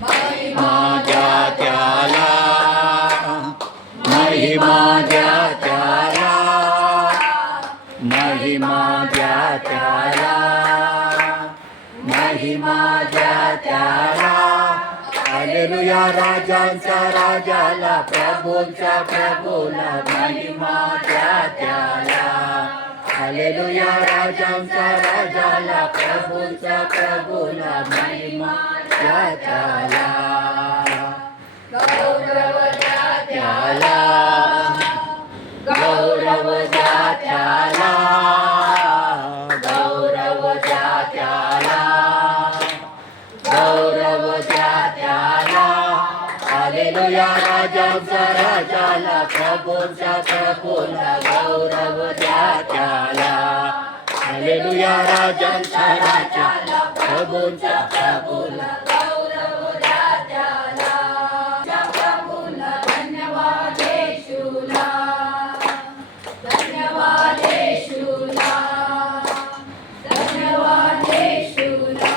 महिमा द्या त्याला, महिमा द्या त्याला, महिमा द्या त्याला, महिमा द्या त्याला. हालेलुया राजांचा राजाला, प्रभूंचा प्रभूला, महिमा द्या त्याला. हालेलुया राजांचा राजाला, प्रभूंचा प्रभूला, महिमा द्या त्याला. गौरव द्या त्याला, गौरव द्या त्याला, गौरव द्या त्याला, गौरव द्या त्याला. हालेलुया राजांचा राजाला, प्रभूंचा प्रभूला, गौरव द्या त्याला. हालेलुया राजांचा राजाला, प्रभूंचा प्रभूला, गौरव द्या त्याला. प्रभूला धन्यवाद येशूला, धन्यवाद येशूला, धन्यवाद येशूला.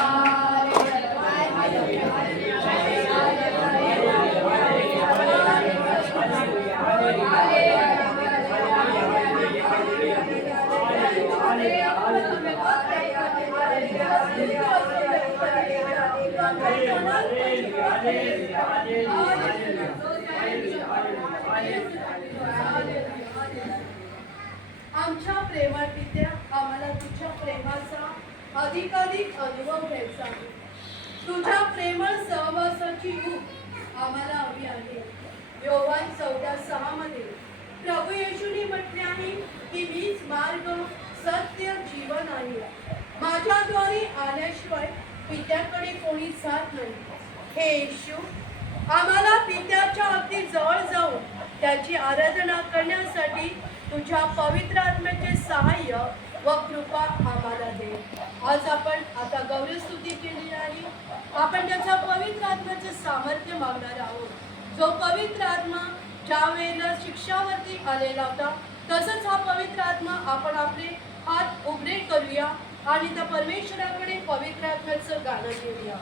आमच्या प्रेमळ पित्या, आम्हाला तुझ्या प्रेमाचा अधिकाधिक अनुभव घ्यायचा आहे. तुझ्या प्रेमळ सहवासाची ऊब आम्हाला हवी आहे. योहान 14:6 मध्ये प्रभू येशूने म्हटले आहे की मीच मार्ग, सत्य, जीवन आहे. माझ्याद्वारे आल्याशिवाय पित्याकडे कोणी जात नाही. हे येशू, आम्हाला पित्याच्या अगदी जवळ जाऊन त्याची आराधना करण्यासाठी तुझ्या पवित्र आत्म्याचे सहाय्य व कृपा आम्हाला दे. आज आपण आता गौरवस्तुती केली आहे. आपण त्याच्या पवित्र आत्म्याचे सामर्थ्य मागणार आहोत. जो पवित्र आत्मा ज्या वेळेला शिक्षावरती आलेला होता, तसंच हा पवित्र आत्मा आपण आपले हात उघडे करूया आणि त्या परमेश्वराकडे पवित्र आत्म्याचं गाणं घेऊया.